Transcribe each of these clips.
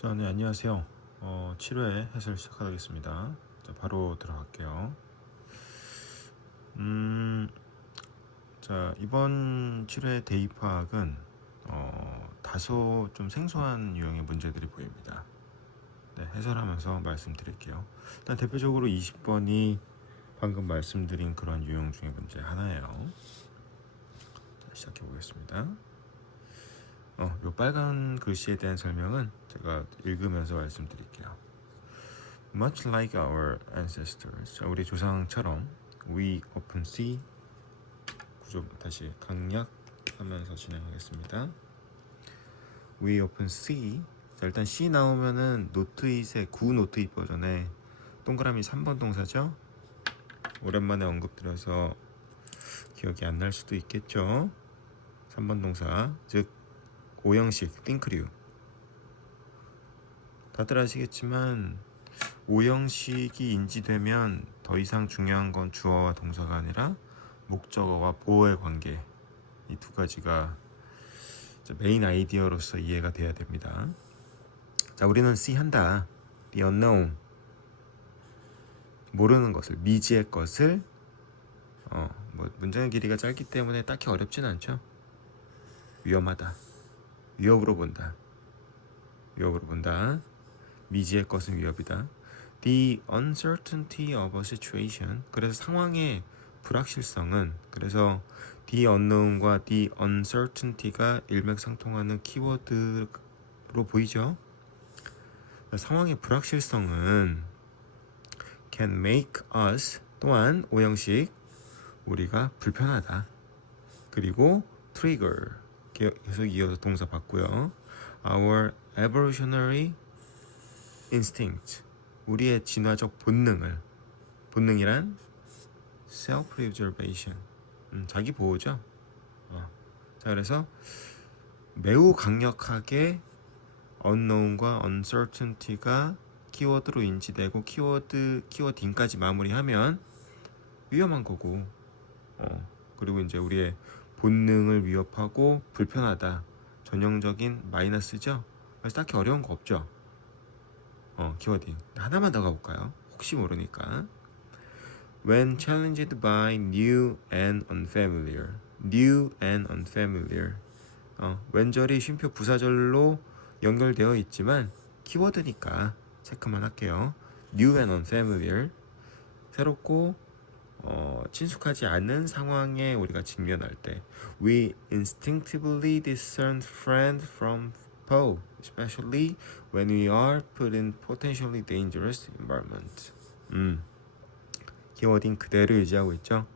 자, 네, 안녕하세요. 7회 해설 시작하겠습니다. 자, 바로 들어갈게요. 자, 이번 7회 대입 파악은 다소 좀 생소한 유형의 문제들이 보입니다. 네, 해설하면서 말씀드릴게요. 일단 대표적으로 20번이 방금 말씀드린 그런 유형 중의 문제 하나예요. 자, 시작해 보겠습니다. 요 빨간 글씨에 대한 설명은 제가 읽으면서 말씀드릴게요. Much like our ancestors, 자, 우리 조상처럼 we open sea 구조 다시 강약하면서 진행하겠습니다. We open sea. 자, 일단 C 나오면은 노트잇의 구 노트잇 버전에 동그라미 3번 동사죠. 오랜만에 언급드려서 기억이 안 날 수도 있겠죠. 3번 동사, 즉 오형식 think crew. 다들 아시겠지만 오형식이 인지되면 더 이상 중요한 건 주어와 동사가 아니라 목적어와 보어의 관계, 이 두 가지가 메인 아이디어로서 이해가 돼야 됩니다. 자, 우리는 C 한다. The unknown, 모르는 것을, 미지의 것을. 문장의 길이가 짧기 때문에 딱히 어렵진 않죠. 위험하다, 위협으로 본다, 위협으로 본다. 미지의 것은 위협이다. The uncertainty of a situation, 그래서 상황의 불확실성은, 그래서 the unknown과 the uncertainty가 일맥상통하는 키워드로 보이죠. 상황의 불확실성은 can make us, 또한 오형식 우리가 불편하다. 그리고 trigger, 계속 이어서 동사 봤고요. Our evolutionary instinct, 우리의 진화적 본능을, 본능이란 self-preservation, 자기 보호죠. 자, 그래서 매우 강력하게 unknown과 uncertainty가 키워드로 인지되고 키워딩까지 마무리하면 위험한 거고, 그리고 이제 우리의 본능을 위협하고 불편하다, 전형적인 마이너스죠. 그래서 딱히 어려운 거 없죠. 키워딩 하나만 더 가볼까요? 혹시 모르니까. When challenged by new and unfamiliar, new and unfamiliar, 왼절이 쉼표 부사절로 연결되어 있지만 키워드니까 체크만 할게요. New and unfamiliar, 새롭고 친숙하지 않은 상황에 우리가 직면할 때 we instinctively discern friend from foe, especially when we are put in potentially dangerous environment. 키워딩 그대로 유지하고 있죠.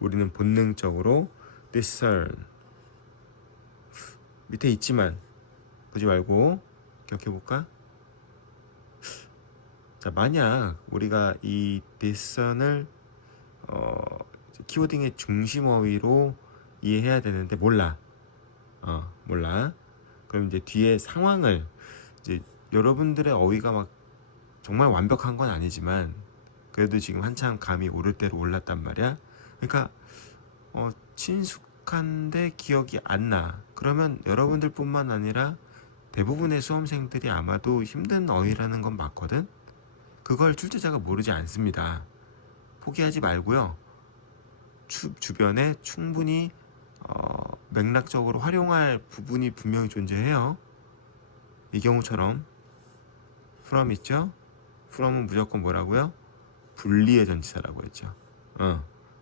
우리는 본능적으로 discern, 밑에 있지만 보지 말고 기억해볼까? 자, 만약 우리가 이 discern을 키워딩의 중심어휘로 이해해야 되는데 몰라. 몰라. 그럼 이제 뒤에 상황을, 이제 여러분들의 어휘가 막 정말 완벽한 건 아니지만 그래도 지금 한참 감이 오를 대로 올랐단 말이야. 그러니까 친숙한데 기억이 안 나. 그러면 여러분들 뿐만 아니라 대부분의 수험생들이 아마도 힘든 어휘라는 건 맞거든. 그걸 출제자가 모르지 않습니다. 포기하지 말고요. 주변에 충분히 맥락적으로 활용할 부분이 분명히 존재해요. 이 경우처럼 from 있죠? from은 무조건 뭐라고요? 분리의 전치사라고 했죠.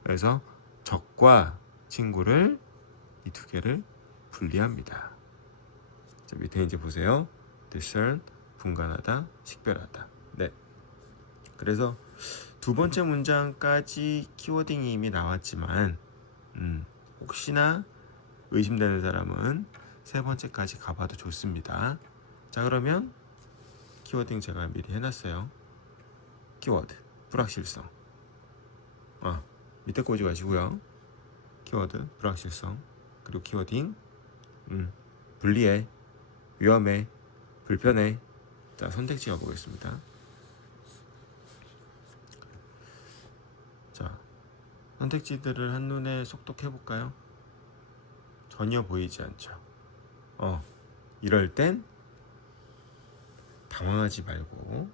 그래서 적과 친구를, 이 두 개를 분리합니다. 자, 밑에 이제 보세요. discern, 분간하다, 식별하다. 네. 그래서 두 번째 문장까지 키워딩이 이미 나왔지만 혹시나 의심되는 사람은 세 번째까지 가봐도 좋습니다. 자, 그러면 키워딩 제가 미리 해놨어요. 키워드 불확실성, 밑에 꼬지 마시고요. 키워드 불확실성, 그리고 키워딩 불리해, 위험해, 불편해. 자, 선택지 가보겠습니다. 자, 선택지들을 한눈에 속독해볼까요? 전혀 보이지 않죠. 이럴 땐 당황하지 말고.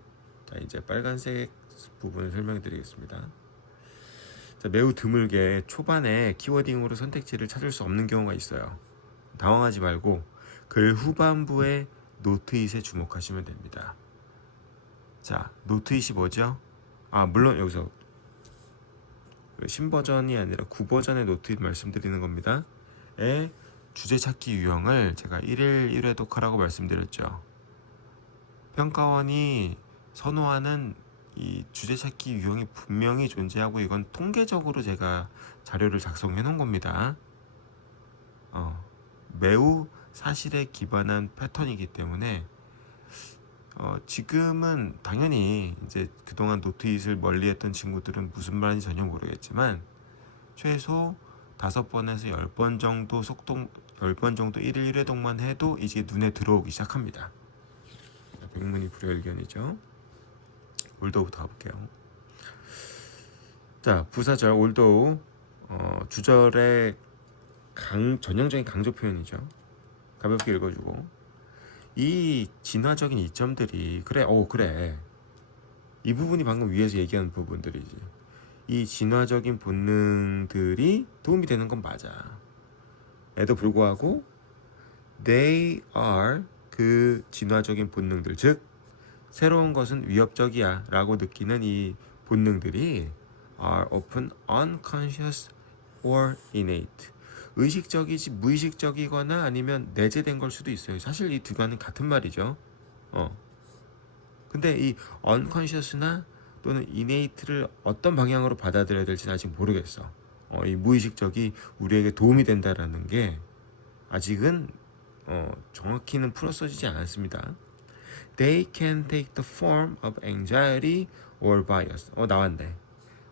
자, 이제 빨간색 부분을 설명해 드리겠습니다. 자, 매우 드물게 초반에 키워딩으로 선택지를 찾을 수 없는 경우가 있어요. 당황하지 말고 글 후반부의 노트잇에 주목하시면 됩니다. 자, 노트잇이 뭐죠? 물론 여기서 신버전이 아니라 9버전의 노트잇 말씀드리는 겁니다. 의 주제 찾기 유형을 제가 1일 1회 독하라고 말씀드렸죠. 평가원이 선호하는 이 주제 찾기 유형이 분명히 존재하고 이건 통계적으로 제가 자료를 작성해 놓은 겁니다. 매우 사실에 기반한 패턴이기 때문에 지금은 당연히 이제 그동안 노트잇을 멀리했던 친구들은 무슨 말인지 전혀 모르겠지만 최소 5번에서 10번 정도 10번 정도 1일 1회독만 해도 이제 눈에 들어오기 시작합니다. 백문이 불여일견이죠. 올도우부터 가볼게요. 자, 부사절 올도우 주절의 전형적인 강조 표현이죠. 가볍게 읽어주고 이 진화적인 이점들이 그래 이 부분이 방금 위에서 얘기한 부분들이지. 이 진화적인 본능들이 도움이 되는 건 맞아. 에도 불구하고 they are 그 진화적인 본능들, 즉 새로운 것은 위협적이야 라고 느끼는 이 본능들이 are often unconscious or innate. 의식적이지 무의식적이거나 아니면 내재된 걸 수도 있어요. 사실 이 두 가지는 같은 말이죠. 근데 이 unconscious나 또는 innate를 어떤 방향으로 받아들여야 될지는 아직 모르겠어. 이 무의식적이 우리에게 도움이 된다라는 게 아직은 정확히는 풀어서지지 않았습니다. They can take the form of anxiety or bias. 나왔네.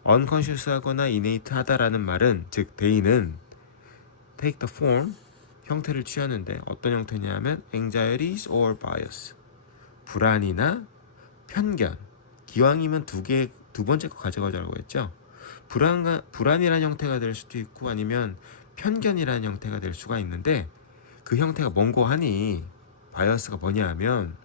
unconscious하거나 innate하다라는 말은 즉 they는 take the form 형태를 취하는데 어떤 형태냐면 anxieties or bias. 불안이나 편견. 기왕이면 두 번째 거 가져가자고 했죠. 불안이라는 형태가 될 수도 있고 아니면 편견이라는 형태가 될 수가 있는데 그 형태가 뭔고 하니 바이어스가 뭐냐 하면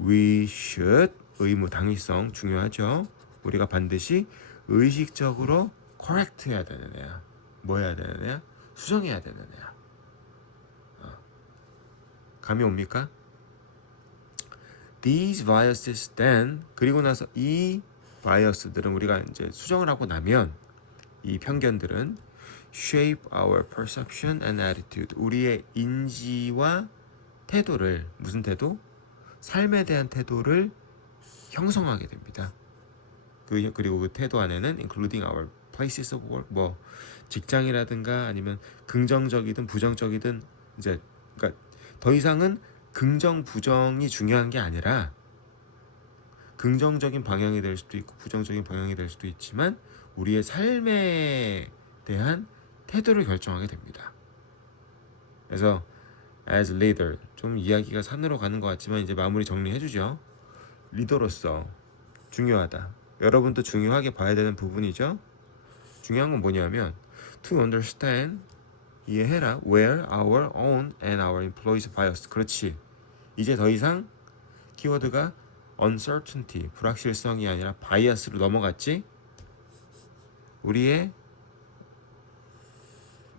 we should 의무 당위성 중요하죠. 우리가 반드시 의식적으로 correct 해야 되는 애야. 뭐 해야 되는 애야? 수정해야 되는 애야. 감이 옵니까? These biases then 그리고 나서 이 바이어스들은 우리가 이제 수정을 하고 나면 이 편견들은 shape our perception and attitude 우리의 인지와 태도를 무슨 태도? 삶에 대한 태도를 형성하게 됩니다. 그리고 그 태도 안에는 including our places of work 뭐 직장이라든가 아니면 긍정적이든 부정적이든 이제 그러니까 더 이상은 긍정 부정이 중요한 게 아니라 긍정적인 방향이 될 수도 있고 부정적인 방향이 될 수도 있지만 우리의 삶에 대한 태도를 결정하게 됩니다. 그래서 as leader 좀 이야기가 산으로 가는 것 같지만 이제 마무리 정리해주죠. 리더로서 중요하다. 여러분도 중요하게 봐야 되는 부분이죠. 중요한 건 뭐냐면 to understand 이해해라 where our own and our employees bias. 그렇지. 이제 더 이상 키워드가 uncertainty 불확실성이 아니라 bias로 넘어갔지. 우리의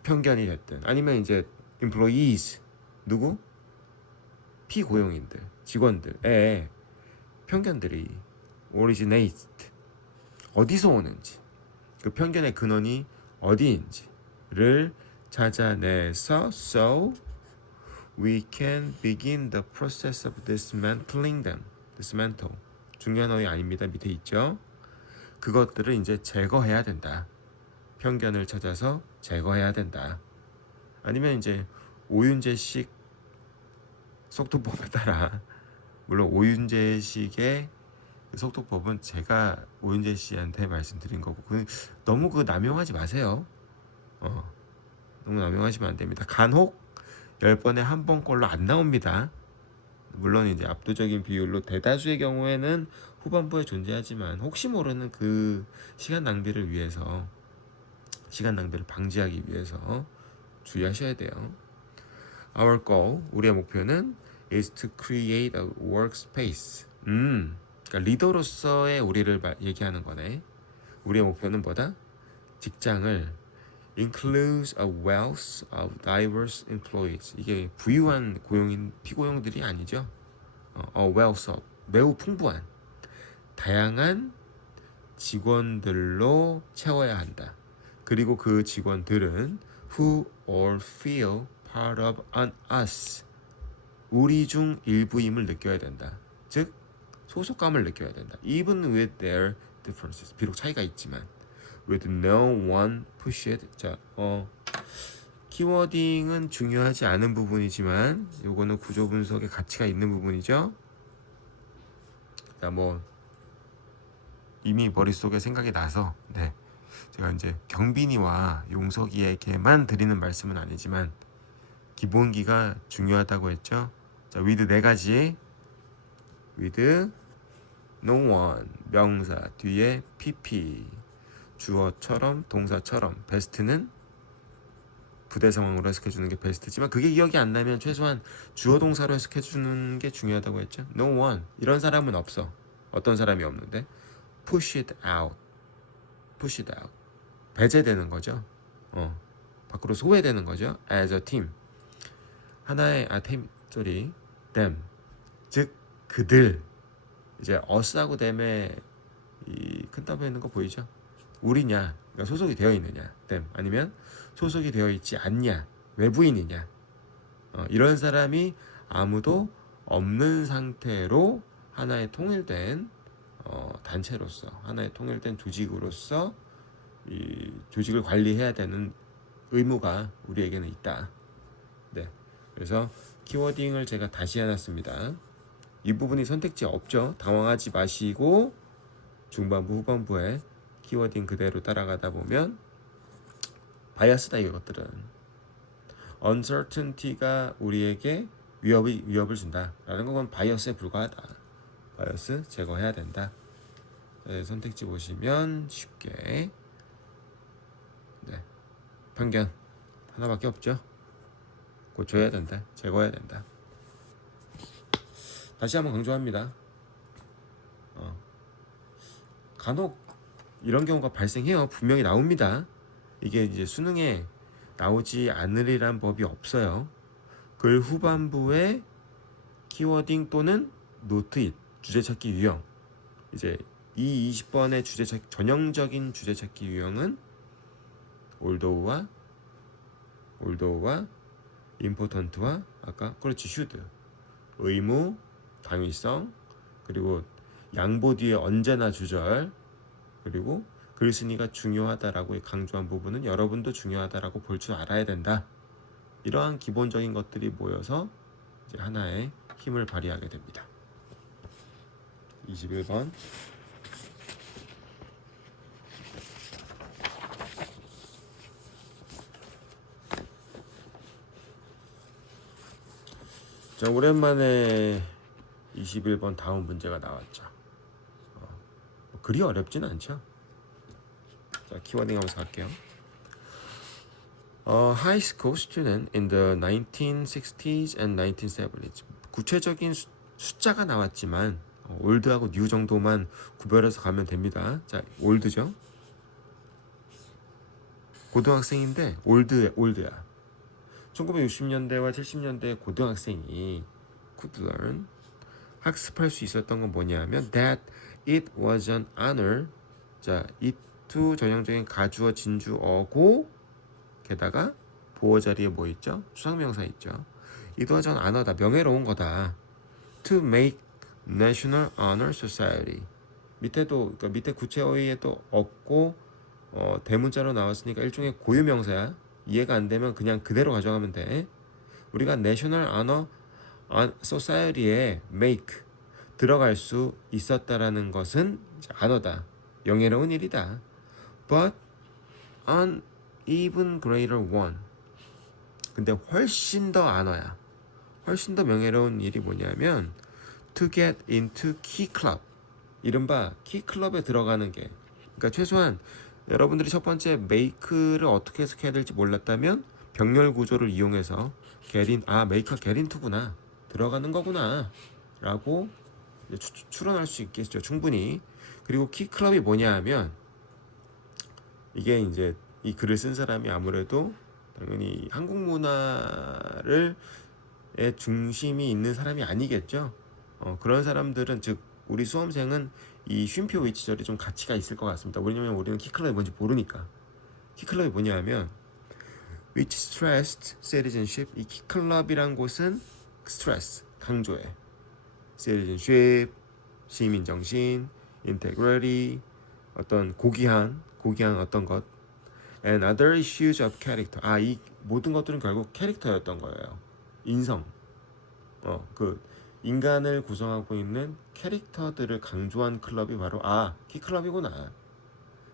편견이 됐든 아니면 이제 employees 누구? 피고용인들 직원들의 편견들이 originate 어디서 오는지 그 편견의 근원이 어디인지를 찾아내서 so we can begin the process of dismantling them. dismantle 중요한 어휘 아닙니다. 밑에 있죠. 그것들을 이제 제거해야 된다. 편견을 찾아서 제거해야 된다. 아니면 이제 오윤재식 속도법에 따라 물론 오윤재식의 속도법은 제가 오윤재 씨한테 말씀드린 거고 너무 남용하지 마세요. 너무 남용하시면 안 됩니다. 간혹 10번에 한 번꼴로 안 나옵니다. 물론 이제 압도적인 비율로 대다수의 경우에는 후반부에 존재하지만 혹시 모르는 그 시간 낭비를 방지하기 위해서 주의하셔야 돼요. Our goal, 우리의 목표는 is to create a workspace. 그러니까 리더로서의 우리를 얘기하는 거네. 우리의 목표는 뭐다? 직장을 includes a wealth of diverse employees. 이게 부유한 고용인 피고용들이 아니죠. a wealth of 매우 풍부한 다양한 직원들로 채워야 한다. 그리고 그 직원들은 who all feel part of an us. 우리 중 일부임을 느껴야 된다. 즉 소속감을 느껴야 된다. Even with their differences. 비록 차이가 있지만 with no one pushed. 자, 키워딩은 중요하지 않은 부분이지만 요거는 구조 분석의 가치가 있는 부분이죠. 자, 뭐 이미 머릿속에 생각이 나서 네. 제가 이제 경빈이와 용석이에게만 드리는 말씀은 아니지만 기본기가 중요하다고 했죠. 자, with 네 가지 with no one 명사 뒤에 pp 주어처럼 동사처럼 베스트는 부대 상황으로 해석해주는 게 베스트지만 그게 기억이 안 나면 최소한 주어 동사로 해석해주는 게 중요하다고 했죠. No one 이런 사람은 없어. 어떤 사람이 없는데 push it out push it out 배제되는 거죠. 밖으로 소외되는 거죠. as a team 하나의 team them 즉 그들 이제 us하고 them의 이 큰 더블 있는 거 보이죠? 우리냐 그러니까 소속이 되어 있느냐 them 아니면 소속이 되어 있지 않냐 외부인이냐 이런 사람이 아무도 없는 상태로 하나의 통일된 단체로서 하나의 통일된 조직으로서 이 조직을 관리해야 되는 의무가 우리에게는 있다. 네, 그래서 키워딩을 제가 다시 해놨습니다. 이 부분이 선택지 없죠. 당황하지 마시고 중반부 후반부에 키워딩 그대로 따라가다 보면 바이어스다 이것들은 uncertainty가 우리에게 위협을 준다라는 건 바이어스에 불과하다. 바이어스 제거해야 된다. 네, 선택지 보시면 쉽게 네, 편견 하나밖에 없죠. 고쳐야 된다. 제거해야 된다. 다시 한번 강조합니다. 간혹 이런 경우가 발생해요. 분명히 나옵니다. 이게 이제 수능에 나오지 않으리란 법이 없어요. 글 후반부에 키워딩 또는 노트잇 주제찾기 유형 이제 이 20번의 전형적인 주제찾기 유형은 올도우와 임포턴트와 아까 그렇지 슈드 의무 당위성 그리고 양보 뒤에 언제나 주절 그리고 글쓴이가 중요하다라고 강조한 부분은 여러분도 중요하다라고 볼 줄 알아야 된다. 이러한 기본적인 것들이 모여서 이제 하나의 힘을 발휘하게 됩니다. 21번 자, 오랜만에 21번 다음 문제가 나왔죠. 그리 어렵진 않죠. 자, 키워딩 한번 갈게요. High school student in the 1960s and 1970s. 구체적인 숫자가 나왔지만 올드하고 뉴 정도만 구별해서 가면 됩니다. 자, 올드죠. 고등학생인데 올드야. 1960년대와 70년대 고등학생이 could learn 학습할 수 있었던 건 뭐냐면 that it was an honor. 자, it 전형적인 가주어 진주어고 게다가 보어 자리에 뭐 있죠? 수상명사 있죠. it was an honor다. 명예로운 거다. to make National Honor Society. 밑에도 그러니까 밑에 구체어휘에도 없고 대문자로 나왔으니까 일종의 고유명사야. 이해가 안 되면 그냥 그대로 가져가면 돼. 우리가 National Honor Society에 make 들어갈 수 있었다라는 것은 honor다. 영예로운 일이다. But an even greater one. 근데 훨씬 더 honor야. 훨씬 더 명예로운 일이 뭐냐면 to get into key club. 이른바 키 클럽에 들어가는 게 그러니까 최소한 여러분들이 첫 번째 make를 어떻게 해석해야 될지 몰랐다면 병렬 구조를 이용해서 get in, make가 get into구나. 들어가는 거구나 라고 추론할 수 있겠죠, 충분히. 그리고 키클럽이 뭐냐 하면, 이게 이제 이 글을 쓴 사람이 아무래도 당연히 한국 문화를 의 중심이 있는 사람이 아니겠죠. 그런 사람들은, 즉 우리 수험생은 이 쉼표 위치절이 좀 가치가 있을 것 같습니다. 왜냐면 우리는 키클럽이 뭔지 모르니까. 키클럽이 뭐냐 하면 which stressed citizenship. 이 키클럽이란 곳은 stress, 강조해. citizenship, 시민정신, integrity, 어떤 고귀한 어떤 것, and other issues of character. 이 모든 것들은 결국 캐릭터였던 거예요. 인성. 그 인간을 구성하고 있는 캐릭터들을 강조한 클럽이 바로 키클럽이구나.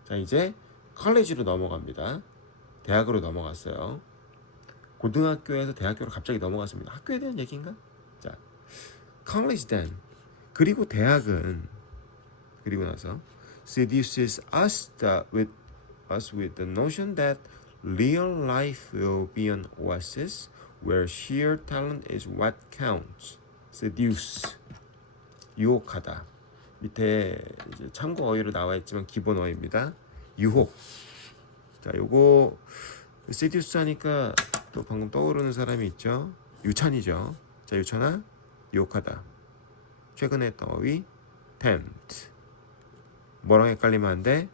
자, 이제 컬리지로 넘어갑니다. 대학으로 넘어갔어요. 고등학교에서 대학교로 갑자기 넘어갔습니다. 학교에 대한 얘기인가? 자, college then. 그리고 대학은, 그리고 나서 seduces us with the notion that real life will be an oasis where sheer talent is what counts. seduce, 유혹하다. 밑에 이제 참고 어휘로 나와 있지만 기본 어휘입니다. 유혹. 자, 요거 seduce 하니까 또 방금 떠오르는 사람이 있죠. 유찬이죠. 자, 유찬아, 유혹하다. 최근에 했던 어휘 tempt. 뭐랑 헷갈리면 안 돼?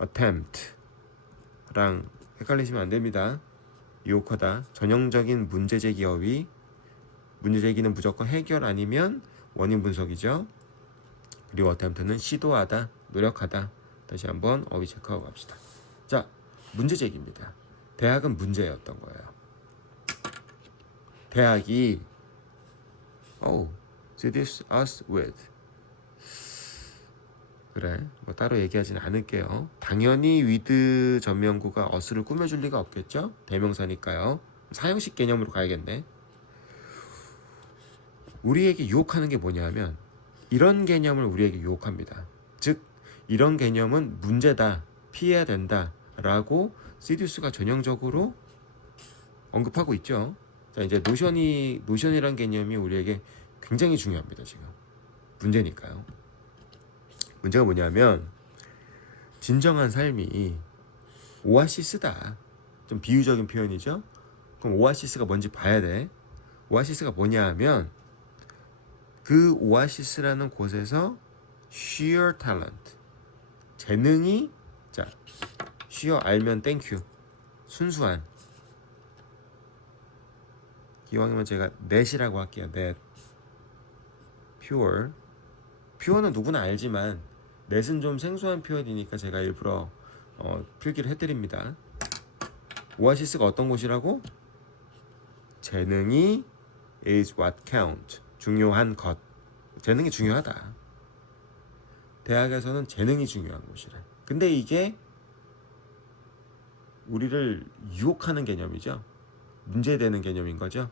attempt랑 헷갈리시면 안 됩니다. 유혹하다. 전형적인 문제제기 어휘. 문제제기는 무조건 해결 아니면 원인 분석이죠. 그리고 attempt는 시도하다, 노력하다. 다시 한번 어휘 체크하고 갑시다. 자, 문제제기입니다. 대학은 문제였던 거예요. 대학이 seduce us with. 그래, 뭐 따로 얘기하지는 않을게요. 당연히 with 전명구가 us를 꾸며줄 리가 없겠죠? 대명사니까요. 사형식 개념으로 가야겠네. 우리에게 유혹하는 게 뭐냐면 이런 개념을 우리에게 유혹합니다. 즉 이런 개념은 문제다, 피해야 된다 라고 seduce가 전형적으로 언급하고 있죠. 자, 이제 노션이란 개념이 우리에게 굉장히 중요합니다. 지금 문제니까요. 문제가 뭐냐면 진정한 삶이 오아시스다. 좀 비유적인 표현이죠. 그럼 오아시스가 뭔지 봐야 돼. 오아시스가 뭐냐 하면 그 오아시스라는 곳에서 sheer talent, 재능이, 자, sheer 알면 땡큐, 순수한, 기왕이면 제가 net이라고 할게요. net, pure는 누구나 알지만 net은 좀 생소한 표현이니까 제가 일부러 필기를 해드립니다. 오아시스가 어떤 곳이라고? 재능이 is what counts. 중요한 것. 재능이 중요하다. 대학에서는 재능이 중요한 곳이래. 근데 이게 우리를 유혹하는 개념이죠. 문제되는 개념인 거죠.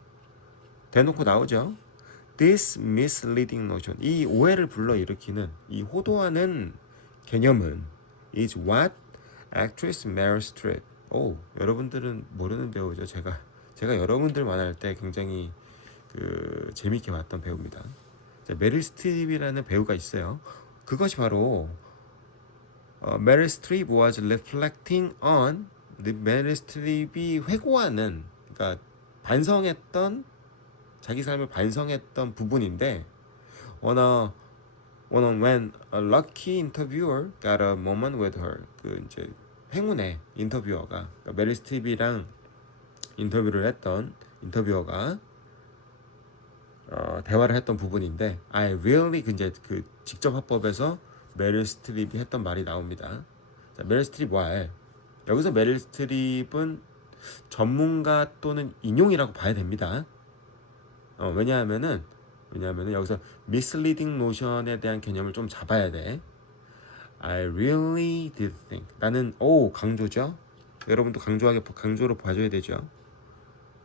대놓고 나오죠. This misleading notion. 이 오해를 불러일으키는, 이 호도하는 개념은 is what actress Meryl Streep. 여러분들은 모르는 배우죠. 제가 여러분들 만날 때 굉장히 재밌게 봤던 배우입니다. 메릴 스트립이라는 배우가 있어요. 그것이 바로 메릴 스트립 was reflecting on, 메릴 스트립이 회고하는, 그러니까 반성했던, 자기 삶을 반성했던 부분인데 when a lucky interviewer got a moment with her. 이제 행운의 인터뷰어가, 그러니까 메릴 스트립이랑 인터뷰를 했던 인터뷰어가 대화를 했던 부분인데 I really, 이제 직접 화법에서 메릴 스트립이 했던 말이 나옵니다. 자, 메릴 스트립 말, 여기서 메릴 스트립은 전문가 또는 인용이라고 봐야 됩니다. 왜냐하면은 여기서 misleading notion에 대한 개념을 좀 잡아야 돼. I really did think. 나는 강조죠. 여러분도 강조로 봐줘야 되죠.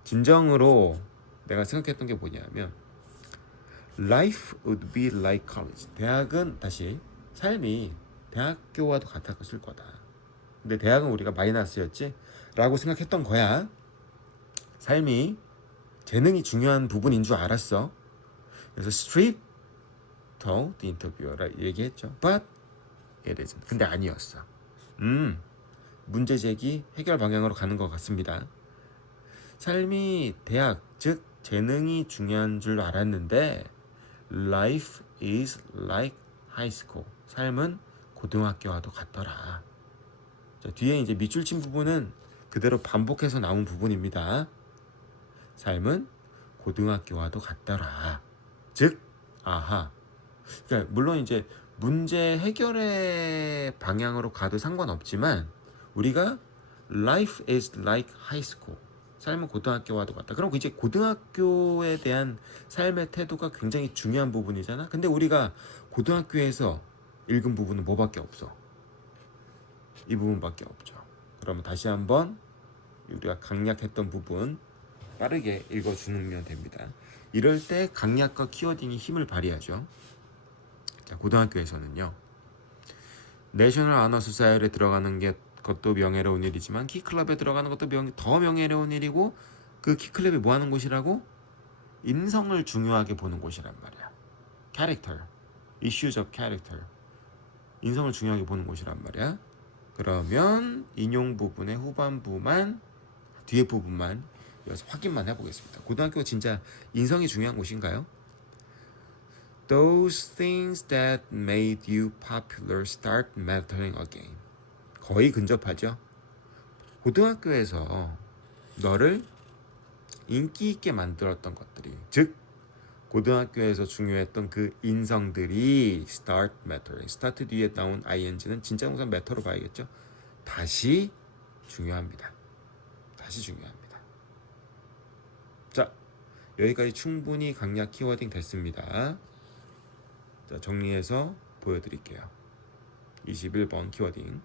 진정으로 내가 생각했던 게 뭐냐면 Life would be like college. 대학은, 다시, 삶이 대학교와도 같았을 거다. 근데 대학은 우리가 마이너스였지? 라고 생각했던 거야. 삶이 재능이 중요한 부분인 줄 알았어. 그래서 strip told the interviewer라 얘기했죠. But it isn't. 근데 아니었어. 문제 제기 해결 방향으로 가는 것 같습니다. 삶이 대학, 즉 재능이 중요한 줄 알았는데 Life is like high school. 삶은 고등학교와도 같더라. 자, 뒤에 이제 밑줄 친 부분은 그대로 반복해서 나온 부분입니다. 삶은 고등학교와도 같더라. 즉, 아하. 그러니까 물론 이제 문제 해결의 방향으로 가도 상관없지만 우리가 Life is like high school. 삶은 고등학교와도 같다. 그럼 이제 고등학교에 대한 삶의 태도가 굉장히 중요한 부분이잖아. 근데 우리가 고등학교에서 읽은 부분은 뭐밖에 없어? 이 부분밖에 없죠. 그러면 다시 한번 우리가 강약했던 부분 빠르게 읽어주면 됩니다. 이럴 때 강약과 키워딩이 힘을 발휘하죠. 자, 고등학교에서는요. 내셔널 아너 소사이어티에 들어가는 것도 명예로운 일이지만 키클럽에 들어가는 것도 더 명예로운 일이고 그 키클럽이 뭐 하는 곳이라고? 인성을 중요하게 보는 곳이란 말이야. Character, issues of character. 인성을 중요하게 보는 곳이란 말이야. 그러면 인용 부분의 후반부만 뒤에 부분만 여기서 확인만 해보겠습니다. 고등학교가 진짜 인성이 중요한 곳인가요? Those things that made you popular start mattering again. 거의 근접하죠. 고등학교에서 너를 인기 있게 만들었던 것들이, 즉 고등학교에서 중요했던 그 인성들이 start mattering. start 뒤에 나온 ing는 진짜 동사 matter로 봐야겠죠. 다시 중요합니다. 다시 중요합니다. 자, 여기까지 충분히 강약 키워딩 됐습니다. 자, 정리해서 보여드릴게요. 21번 키워딩.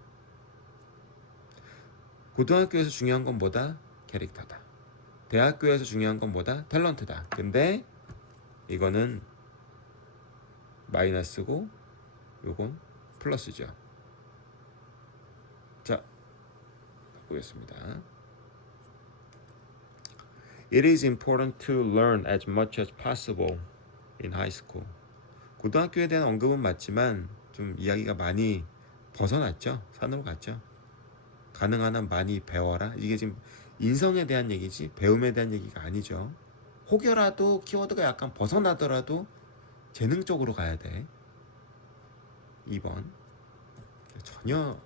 고등학교에서 중요한 건 뭐다? 캐릭터다. 대학교에서 중요한 건 뭐다? 탤런트다. 근데 이거는 마이너스고 요건 플러스죠. 자, 바꾸겠습니다. It is important to learn as much as possible in high school. 고등학교에 대한 언급은 맞지만 좀 이야기가 많이 벗어났죠. 산으로 갔죠. 가능한 한 많이 배워라. 이게 지금 인성에 대한 얘기지 배움에 대한 얘기가 아니죠. 혹여라도 키워드가 약간 벗어나더라도 재능 쪽으로 가야 돼. 2번 전혀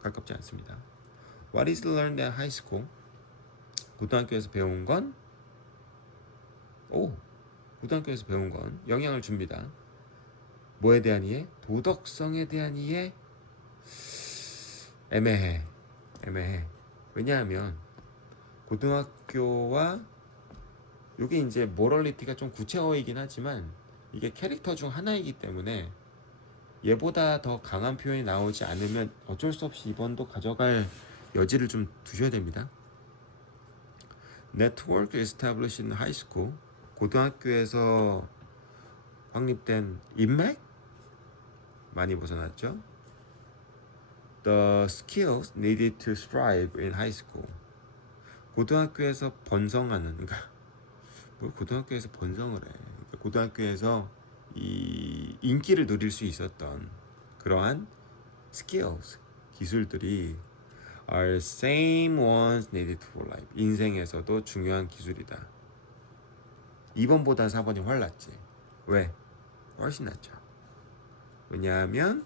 가깝지 않습니다. What is learned at high school? 고등학교에서 배운 건 고등학교에서 배운 건 영향을 줍니다. 뭐에 대한 이해? 도덕성에 대한 이해? 애매해. 왜냐하면 고등학교와 이게 이제 모럴리티가 좀 구체어이긴 하지만 이게 캐릭터 중 하나이기 때문에 얘보다 더 강한 표현이 나오지 않으면 어쩔 수 없이 2번도 가져갈 여지를 좀 두셔야 됩니다. Network established in high school. 고등학교에서 확립된 인맥? 많이 벗어났죠. The skills needed to thrive in high school. 고등학교에서 번성하는, 그러니까 뭘 고등학교에서 번성을 해. 그러니까 고등학교에서 이 인기를 누릴 수 있었던 그러한 skills, 기술들이 are same ones needed for life. 인생에서도 중요한 기술이다. 2번보다 4번이 훨 낫지. 왜? 훨씬 낫죠. 왜냐하면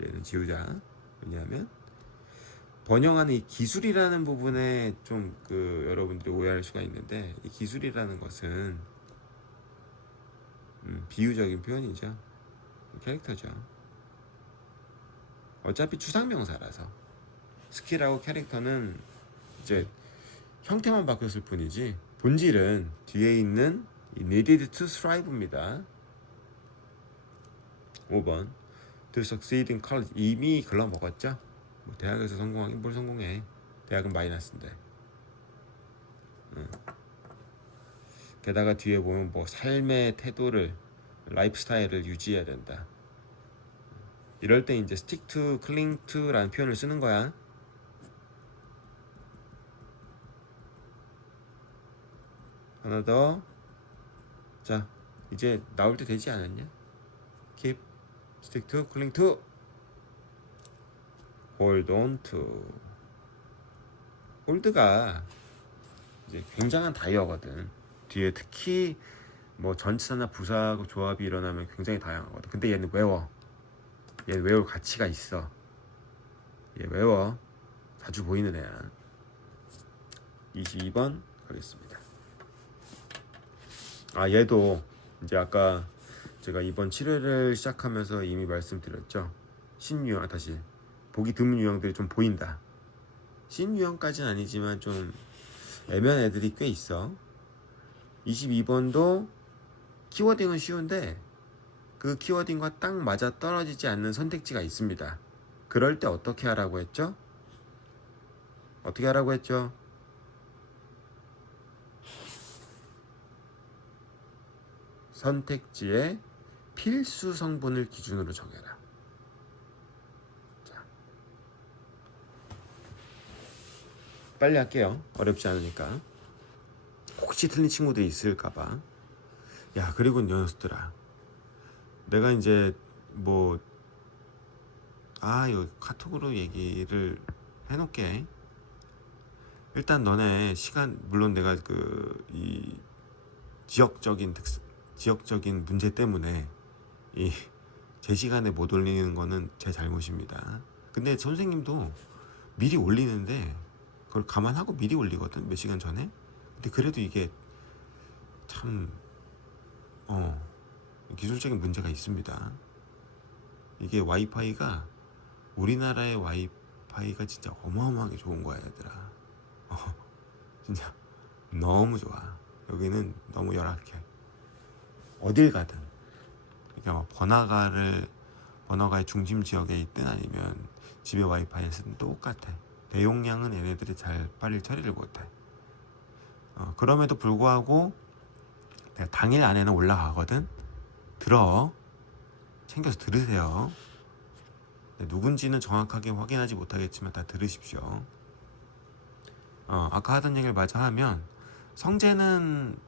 얘는 지우자. 왜냐하면 번영하는 이 기술이라는 부분에 좀 여러분들이 오해할 수가 있는데 이 기술이라는 것은 비유적인 표현이죠. 캐릭터죠. 어차피 추상명사라서 스킬하고 캐릭터는 이제 형태만 바뀌었을 뿐이지 본질은 뒤에 있는 이 needed to thrive입니다. 5번 To succeed in college. 이미 글러먹었죠. 뭐 대학에서 성공하긴 뭘 성공해. 대학은 마이너스인데. 게다가 뒤에 보면 뭐 삶의 태도를 라이프 스타일을 유지해야 된다. 이럴 때 이제 stick to, cling to라는 표현을 쓰는 거야. 하나 더. 자, 이제 나올 때 되지 않았냐? keep, stick to, cling to, hold on to. hold가 이제 굉장한 다이어거든. 뒤에 특히 뭐 전치사나 부사 조합이 일어나면 굉장히 다양하거든. 근데 얘는 외워. 얘는 외울 가치가 있어. 얘 외워. 자주 보이는 애야. 22번 가겠습니다. 아, 얘도 이제 아까 제가 이번 7회를 시작하면서 이미 말씀드렸죠. 신유형, 다시 보기 드문 유형들이 좀 보인다. 신유형까지는 아니지만 좀 애매한 애들이 꽤 있어. 22번도 키워딩은 쉬운데 그 키워딩과 딱 맞아 떨어지지 않는 선택지가 있습니다. 그럴 때 어떻게 하라고 했죠? 어떻게 하라고 했죠? 선택지의 필수 성분을 기준으로 정해라. 자, 빨리 할게요. 어렵지 않으니까. 혹시 틀린 친구들이 있을까봐. 야, 그리고 녀석들아, 내가 이제 뭐 여기 카톡으로 얘기를 해놓게. 일단 너네 시간, 물론 내가 이 지역적인 문제 때문에 제 시간에 못 올리는 거는 제 잘못입니다. 근데 선생님도 미리 올리는데 그걸 감안하고 미리 올리거든, 몇 시간 전에. 근데 그래도 이게 참 기술적인 문제가 있습니다. 이게 와이파이가, 우리나라의 와이파이가 진짜 어마어마하게 좋은 거야, 얘들아. 진짜 너무 좋아. 여기는 너무 열악해. 어딜 가든, 그러니까 번화가의 중심 지역에 있든 아니면 집에 와이파이를 쓰든 똑같아. 대용량은 얘네들이 잘 빨리 처리를 못해. 그럼에도 불구하고 내가 당일 안에는 올라가거든. 챙겨서 들으세요. 누군지는 정확하게 확인하지 못하겠지만 다 들으십시오. 아까 하던 얘기를 마저 하면, 성재는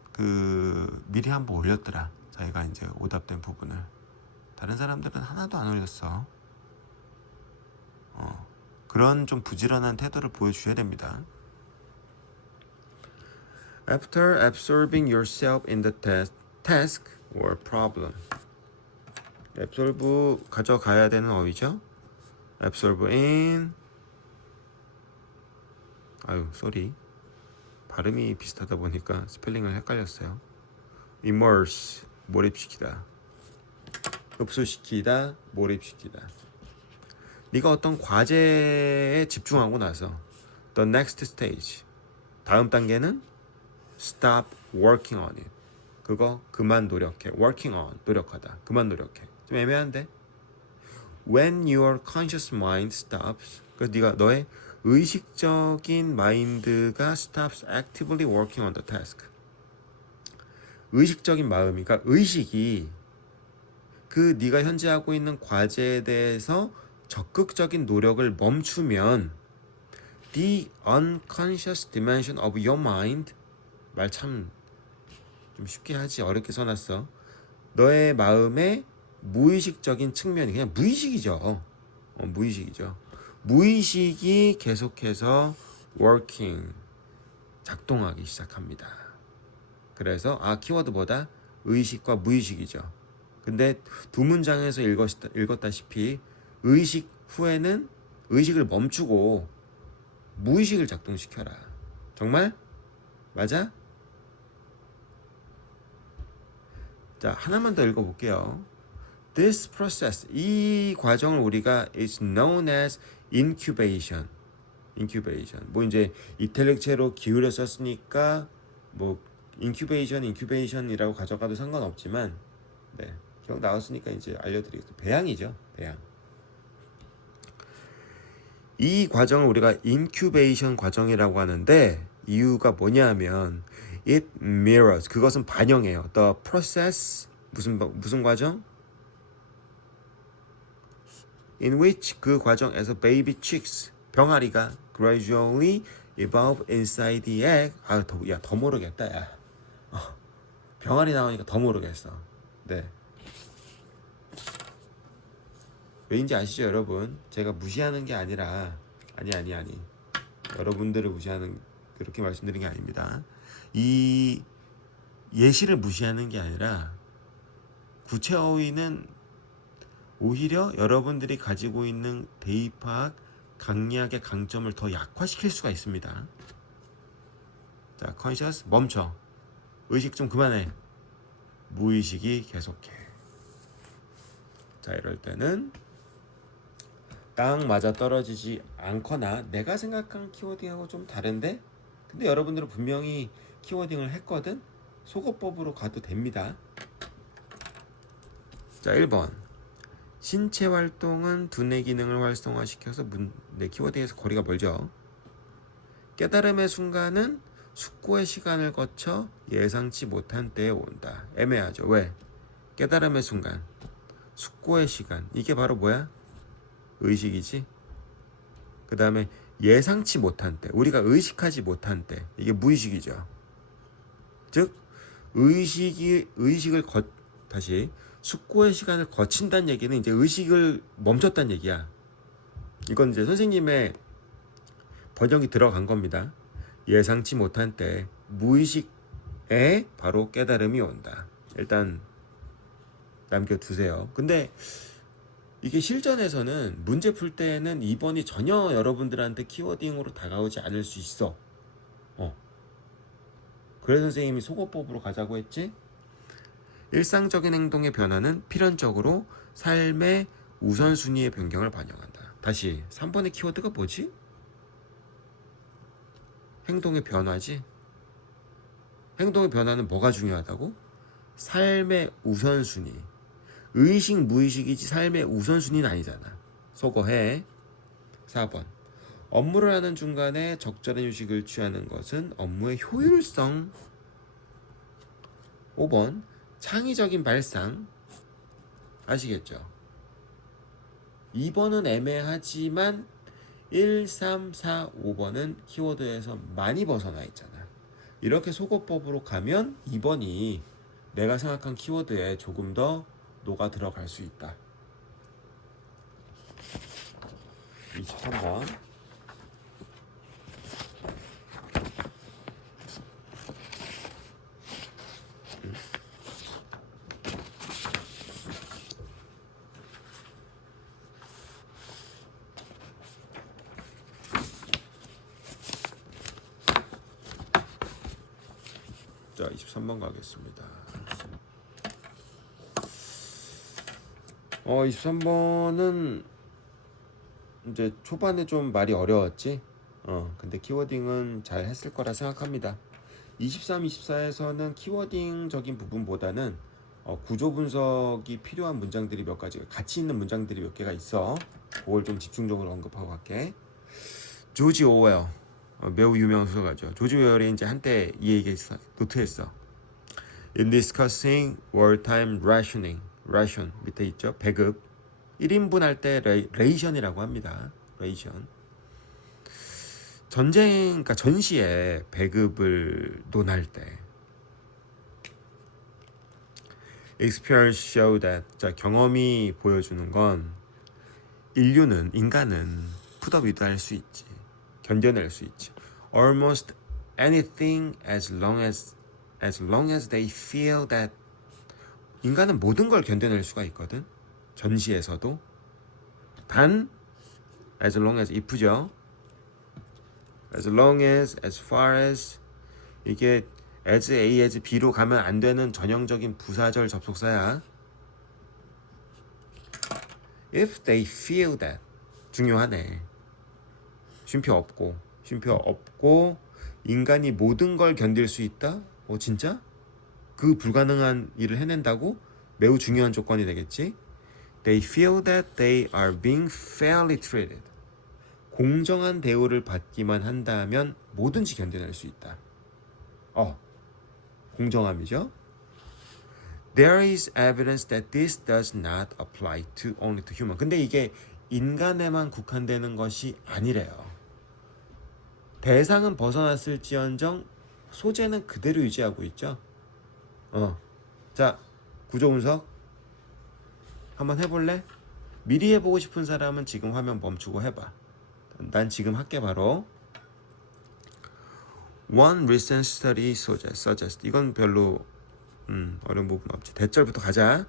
미리 한번 올렸더라. 자기가 이제 오답된 부분을. 다른 사람들은 하나도 안 올렸어. 그런 좀 부지런한 태도를 보여주셔야 됩니다. After absorbing yourself in the task or problem. absorb 가져가야 되는 어휘죠. absorb in. sorry. 발음이 비슷하다 보니까 스펠링을 헷갈렸어요. immerse, 몰입시키다. 흡수시키다, 몰입시키다. 네가 어떤 과제에 집중하고 나서 the next stage, 다음 단계는 stop working on it. 그거 그만 노력해. working on, 노력하다. 그만 노력해. 좀 애매한데? When your conscious mind stops, 그래서 네가 너의 의식적인 마인드가 stops actively working on the task. 의식적인 마음이, 그러니까 의식이 네가 현재 하고 있는 과제에 대해서 적극적인 노력을 멈추면 the unconscious dimension of your mind, 말 참 좀 쉽게 하지, 어렵게 써놨어. 너의 마음의 무의식적인 측면이, 그냥 무의식이죠. 무의식이죠. 무의식이 계속해서 working, 작동하기 시작합니다. 그래서 키워드보다 의식과 무의식이죠. 근데 두 문장에서 읽었다시피 의식 후에는 의식을 멈추고 무의식을 작동시켜라. 정말? 맞아? 자, 하나만 더 읽어볼게요. This process, 이 과정을 우리가 is known as incubation. 뭐 이제 이탈릭체로 기울여 썼으니까 뭐 incubation이라고 가져가도 상관없지만, 네, 기억 나왔으니까 이제 알려드리겠습니다. 배양이죠, 배양. 이 과정을 우리가 incubation 과정이라고 하는데, 이유가 뭐냐면 it mirrors, 그것은 반영해요. The process, 무슨 과정? in which, 그 과정에서 baby chicks, 병아리가 gradually evolve inside the egg. 더 모르겠다, 야. 병아리 나오니까 더 모르겠어. 네. 왜인지 아시죠, 여러분? 제가 무시하는 게 아니라 아니. 여러분들을 무시하는 그렇게 말씀드린 게 아닙니다. 이 예시를 무시하는 게 아니라 구체어휘는 오히려 여러분들이 가지고 있는 대입학 강약의 강점을 더 약화시킬 수가 있습니다. 자, 컨셔스 멈춰. 의식 좀 그만해. 무의식이 계속해. 자, 이럴 때는 딱 맞아 떨어지지 않거나 내가 생각한 키워딩하고 좀 다른데? 근데 여러분들은 분명히 키워딩을 했거든? 속어법으로 가도 됩니다. 자, 1번. 신체 활동은 두뇌 기능을 활성화시켜서 내 키워딩에서 거리가 멀죠. 깨달음의 순간은 숙고의 시간을 거쳐 예상치 못한 때에 온다. 애매하죠. 왜? 깨달음의 순간, 숙고의 시간. 이게 바로 뭐야? 의식이지. 그 다음에 예상치 못한 때, 우리가 의식하지 못한 때, 이게 무의식이죠. 즉 의식을 다시 숙고의 시간을 거친다는 얘기는 이제 의식을 멈췄다는 얘기야. 이건 이제 선생님의 번역이 들어간 겁니다. 예상치 못한 때 무의식에 바로 깨달음이 온다. 일단 남겨두세요. 근데 이게 실전에서는 문제 풀 때는 2번이 전혀 여러분들한테 키워딩으로 다가오지 않을 수 있어. 그래서 선생님이 속어법으로 가자고 했지. 일상적인 행동의 변화는 필연적으로 삶의 우선순위의 변경을 반영한다. 다시 3번의 키워드가 뭐지? 행동의 변화지. 행동의 변화는 뭐가 중요하다고? 삶의 우선순위. 의식 무의식이지 삶의 우선순위는 아니잖아. 속어해. 4번. 업무를 하는 중간에 적절한 휴식을 취하는 것은 업무의 효율성. 5번. 창의적인 발상. 아시겠죠? 2번은 애매하지만 1, 3, 4, 5번은 키워드에서 많이 벗어나 있잖아. 이렇게 속어법으로 가면 2번이 내가 생각한 키워드에 조금 더 녹아 들어갈 수 있다. 23번. 자, 23번 가겠습니다. 23번은 이제 초반에 좀 말이 어려웠지. 근데 키워딩은 잘 했을 거라 생각합니다. 23, 24에서는 키워딩적인 부분보다는 구조 분석이 필요한 문장들이 몇 가지, 같이 있는 문장들이 몇 개가 있어. 그걸 좀 집중적으로 언급하고 갈게. 조지 오웰, 매우 유명한 소설가죠. 조지 오웰이 이제 한때 이 얘기 노트했어. In discussing wartime rationing, ration 밑에 있죠. 배급. 1인분 할 때 레이션이라고 합니다. 레이션. 전쟁, 그러니까 전시에 배급을 논할 때 experience show that, 자, 경험이 보여주는 건 인간은 put up with 수 있지. 견뎌낼 수 있지. Almost anything as long as they feel that. 인간은 모든 걸 견뎌낼 수가 있거든. 전시에서도. 단 as long as if죠. as long as far as, 이게 as A, as B로 가면 안 되는 전형적인 부사절 접속사야. if they feel that. 중요하네. 쉼표 없고 인간이 모든 걸 견딜 수 있다? 진짜? 그 불가능한 일을 해낸다고? 매우 중요한 조건이 되겠지. They feel that they are being fairly treated. 공정한 대우를 받기만 한다면 뭐든지 견뎌낼 수 있다. 공정함이죠. There is evidence that this does not apply to only to human. 근데 이게 인간에만 국한되는 것이 아니래요. 대상은 벗어났을지언정 소재는 그대로 유지하고 있죠. 자, 구조 분석 한번 해볼래? 미리 해보고 싶은 사람은 지금 화면 멈추고 해봐. 난 지금 할게 바로. One recent study suggest. 이건 별로 어려운 부분 없지. 대절부터 가자.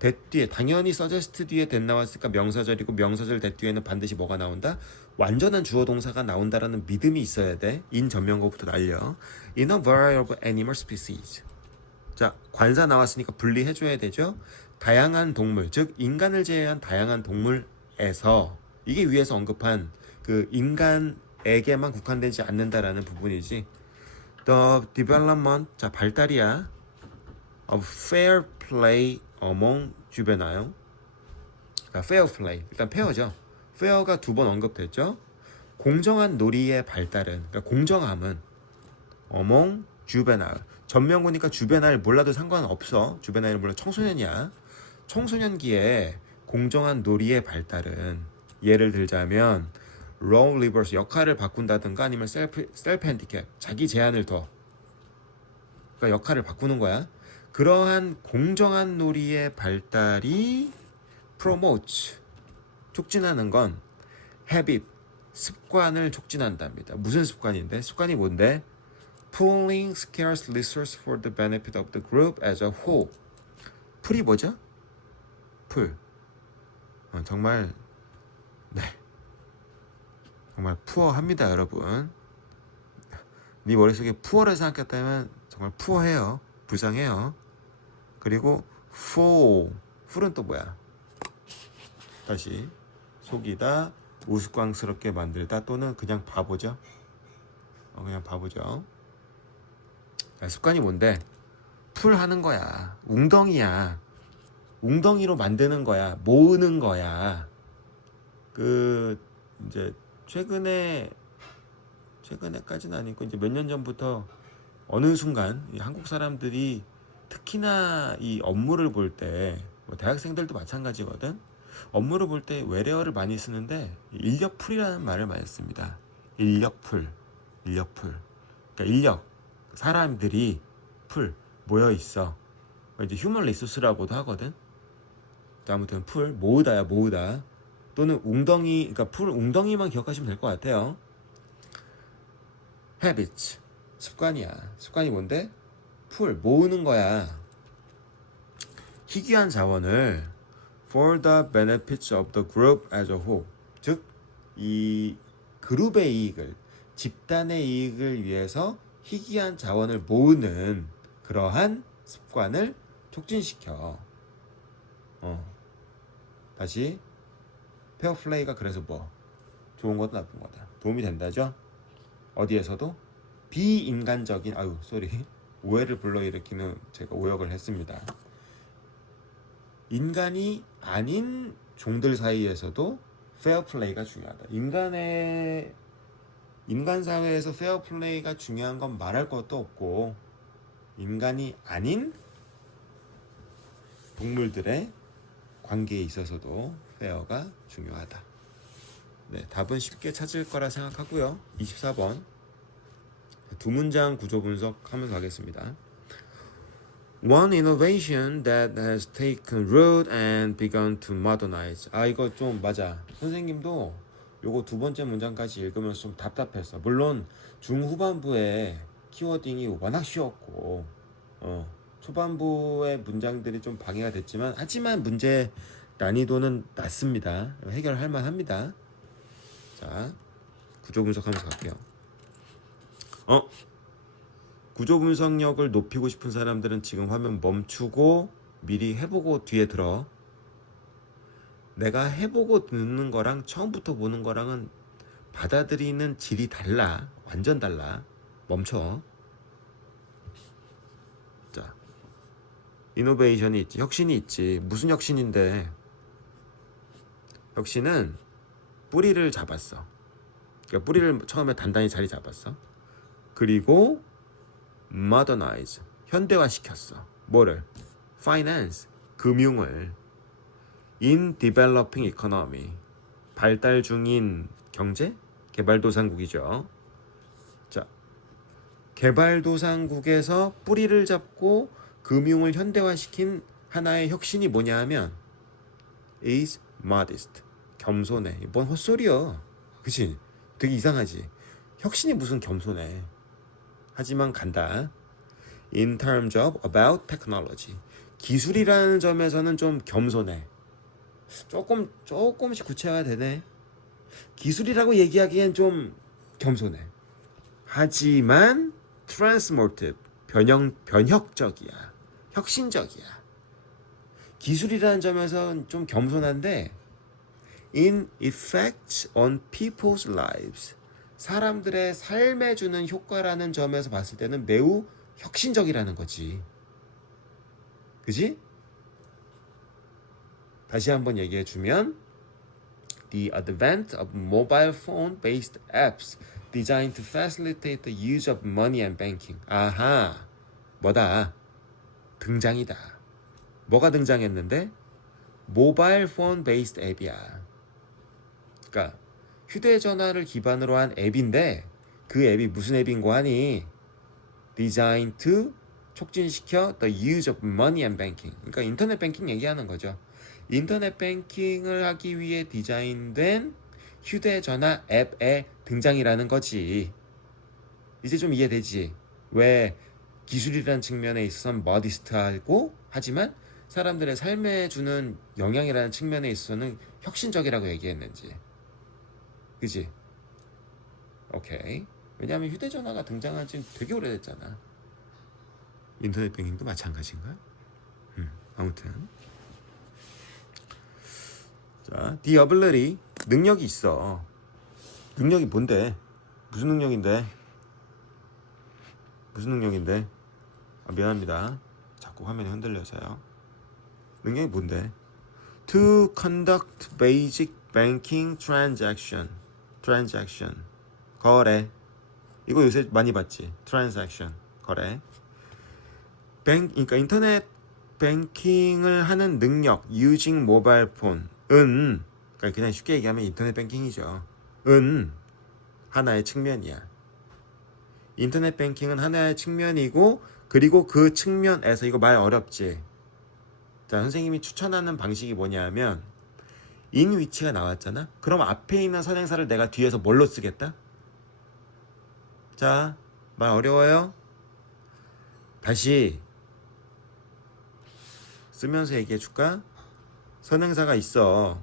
that 뒤에 당연히 suggest 뒤에 that 나왔으니까 명사절이고 명사절 that 뒤에는 반드시 뭐가 나온다? 완전한 주어 동사가 나온다라는 믿음이 있어야 돼. in 전명어부터 날려. In a variety of animal species. 자, 관사 나왔으니까 분리해줘야 되죠. 다양한 동물, 즉 인간을 제외한 다양한 동물에서 이게 위에서 언급한 그 인간에게만 국한되지 않는다라는 부분이지. The development, 자 발달이야. of fair play among juvenile. 그러니까 fair play, 일단 페어죠. fair가 두 번 언급됐죠. 공정한 놀이의 발달은, 그러니까 공정함은 among juvenile. 전명구니까 juvenile 몰라도 상관없어. juvenile은 물론 청소년이야. 청소년기에 공정한 놀이의 발달은 예를 들자면 role reverse 역할을 바꾼다든가 아니면 self handicap 자기 제한을 더 그러니까 역할을 바꾸는 거야. 그러한 공정한 놀이의 발달이 promotes 촉진하는 건 habit 습관을 촉진한답니다. 무슨 습관인데? 습관이 뭔데? pooling scarce resources for the benefit of the group as a whole. 풀이 뭐죠? 풀. 정말 네. 정말 푸어합니다, 여러분. 네 머릿속에 푸어를 생각했다면 정말 푸어해요. 불쌍해요. 그리고 풀은 또 뭐야? 다시 속이다, 우스꽝스럽게 만들다 또는 그냥 바보죠. 그냥 바보죠. 자, 습관이 뭔데? 풀하는 거야. 웅덩이야. 웅덩이로 만드는 거야. 모으는 거야. 그 이제 최근에까지는 아니고 이제 몇 년 전부터 어느 순간 이 한국 사람들이 특히나 이 업무를 볼 때 뭐 대학생들도 마찬가지거든. 업무를 볼 때 외래어를 많이 쓰는데 인력풀이라는 말을 많이 씁니다. 인력풀. 그러니까 인력, 사람들이 풀 모여 있어. 이제 휴먼 리소스라고도 하거든. 아무튼 풀 모으다야 모으다. 또는 웅덩이, 그러니까 풀 웅덩이만 기억하시면 될 것 같아요. habits 습관이야. 습관이 뭔데? 풀 모으는 거야. 희귀한 자원을 for the benefits of the group as a whole. 즉 이 그룹의 이익을, 집단의 이익을 위해서 희귀한 자원을 모으는 그러한 습관을 촉진시켜. 다시 페어플레이가 그래서 뭐 좋은 거다 나쁜 거다 도움이 된다죠. 어디에서도 비인간적인 오해를 불러일으키는 제가 오역을 했습니다. 인간이 아닌 종들 사이에서도 페어플레이가 중요하다. 인간 사회에서 페어플레이가 중요한 건 말할 것도 없고 인간이 아닌 동물들의 관계에 있어서도 페어가 중요하다. 네, 답은 쉽게 찾을 거라 생각하고요. 24번 두 문장 구조 분석하면서 가겠습니다. One innovation that has taken root and begun to modernize. 이거 좀 맞아. 선생님도 요거 두 번째 문장까지 읽으면서 좀 답답했어. 물론 중후반부에 키워딩이 워낙 쉬웠고 초반부의 문장들이 좀 방해가 됐지만 하지만 문제 난이도는 낮습니다. 해결할 만합니다. 자, 구조 분석하면서 갈게요. 구조 분석력을 높이고 싶은 사람들은 지금 화면 멈추고 미리 해보고 뒤에 들어. 내가 해보고 듣는 거랑 처음부터 보는 거랑은 받아들이는 질이 달라. 완전 달라. 멈춰. 자, 이노베이션이 있지. 혁신이 있지. 무슨 혁신인데? 혁신은 뿌리를 잡았어. 그러니까 뿌리를 처음에 단단히 자리 잡았어. 그리고 modernize 현대화 시켰어. 뭐를? finance 금융을. in developing economy 발달 중인 경제? 개발도상국이죠. 자, 개발도상국에서 뿌리를 잡고 금융을 현대화시킨 하나의 혁신이 뭐냐 하면 is modest. 겸손해. 뭔 헛소리야. 그치? 되게 이상하지? 혁신이 무슨 겸손해. 하지만 간다. In terms of about technology. 기술이라는 점에서는 좀 겸손해. 조금씩 구체화가 되네. 기술이라고 얘기하기엔 좀 겸손해. 하지만 transformative. 변혁적이야. 혁신적이야. 기술이라는 점에서는 좀 겸손한데 in effect on people's lives. 사람들의 삶에 주는 효과라는 점에서 봤을 때는 매우 혁신적이라는 거지. 그지? 다시 한번 얘기해 주면 The advent of mobile phone based apps designed to facilitate the use of money and banking. 아하. 뭐다? 등장이다. 뭐가 등장했는데? 모바일 폰 베이스드 앱이야. 그러니까 휴대전화를 기반으로 한 앱인데 그 앱이 무슨 앱인고 하니? Designed to 촉진시켜 the use of money and banking. 그러니까 인터넷 뱅킹 얘기하는 거죠. 인터넷 뱅킹을 하기 위해 디자인된 휴대전화 앱의 등장이라는 거지. 이제 좀 이해되지? 왜 기술이라는 측면에 있어서는 머디스트하고 하지만 사람들의 삶에 주는 영향이라는 측면에 있어서는 혁신적이라고 얘기했는지. 그지? 오케이. 왜냐하면 휴대전화가 등장한 지 되게 오래됐잖아. 인터넷 뱅킹도 마찬가지인가? 아무튼 자, the ability 능력이 있어. 능력이 뭔데? 무슨 능력인데? 미안합니다. 자꾸 화면이 흔들려서요. 능력이 뭔데? To conduct basic banking transaction. 거래. 이거 요새 많이 봤지? transaction. 거래. 그러니까 인터넷 뱅킹을 하는 능력, using mobile phone은, 그러니까 그냥 쉽게 얘기하면 인터넷 뱅킹이죠. 하나의 측면이야. 인터넷 뱅킹은 하나의 측면이고, 그리고 그 측면에서, 이거 말 어렵지? 자, 선생님이 추천하는 방식이 뭐냐면 인 위치가 나왔잖아? 그럼 앞에 있는 선행사를 내가 뒤에서 뭘로 쓰겠다? 자, 말 어려워요? 다시 쓰면서 얘기해 줄까? 선행사가 있어.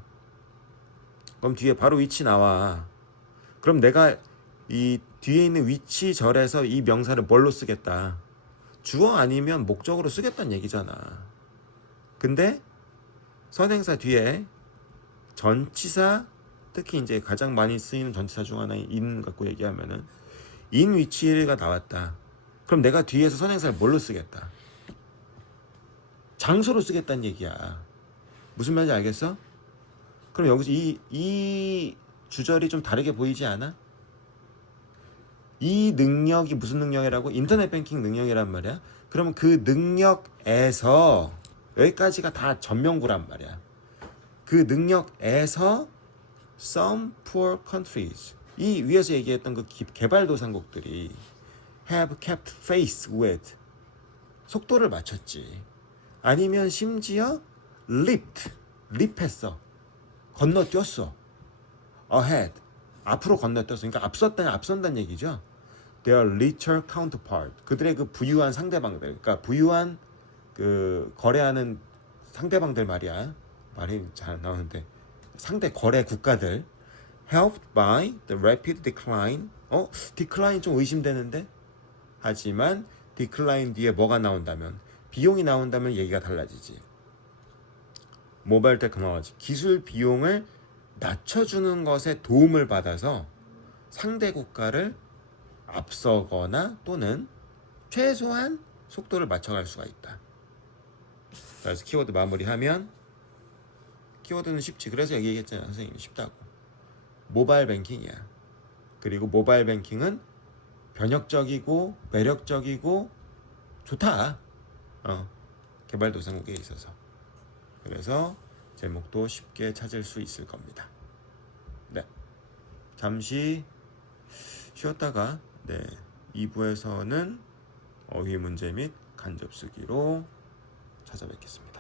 그럼 뒤에 바로 위치 나와. 그럼 내가 이 뒤에 있는 위치절에서 이 명사를 뭘로 쓰겠다? 주어 아니면 목적으로 쓰겠다는 얘기잖아. 근데 선행사 뒤에 전치사, 특히 이제 가장 많이 쓰이는 전치사 중 하나인 in 갖고 얘기하면은 in 위치가 나왔다. 그럼 내가 뒤에서 선행사를 뭘로 쓰겠다? 장소로 쓰겠다는 얘기야. 무슨 말인지 알겠어? 그럼 여기서 이 주절이 좀 다르게 보이지 않아? 이 능력이 무슨 능력이라고? 인터넷 뱅킹 능력이란 말이야. 그러면 그 능력에서 여기까지가 다 전명구란 말이야. 그 능력에서 some poor countries, 이 위에서 얘기했던 그 개발도상국들이 have kept pace with, 속도를 맞췄지. 아니면 심지어 leap했어. 건너뛰었어. ahead, 앞으로 건너뛰었어. 그러니까 앞선다는 얘기죠. Their richer counterpart, 그들의 그 부유한 상대방들, 그러니까 부유한 그 거래하는 상대방들 말이야. 말이 잘 나오는데 상대 거래 국가들 helped by the rapid decline. decline 좀 의심되는데? 하지만 decline 뒤에 뭐가 나온다면, 비용이 나온다면 얘기가 달라지지. 모바일 테크놀로지, 기술 비용을 낮춰주는 것에 도움을 받아서 상대 국가를 앞서거나 또는 최소한 속도를 맞춰갈 수가 있다. 그래서 키워드 마무리하면, 키워드는 쉽지. 그래서 얘기했잖아요, 선생님이 쉽다고. 모바일 뱅킹이야. 그리고 모바일 뱅킹은 변혁적이고 매력적이고 좋다. 개발도상국에 있어서. 그래서 제목도 쉽게 찾을 수 있을 겁니다. 네, 잠시 쉬었다가 2부에서는 어휘 문제 및 간접쓰기로 찾아뵙겠습니다.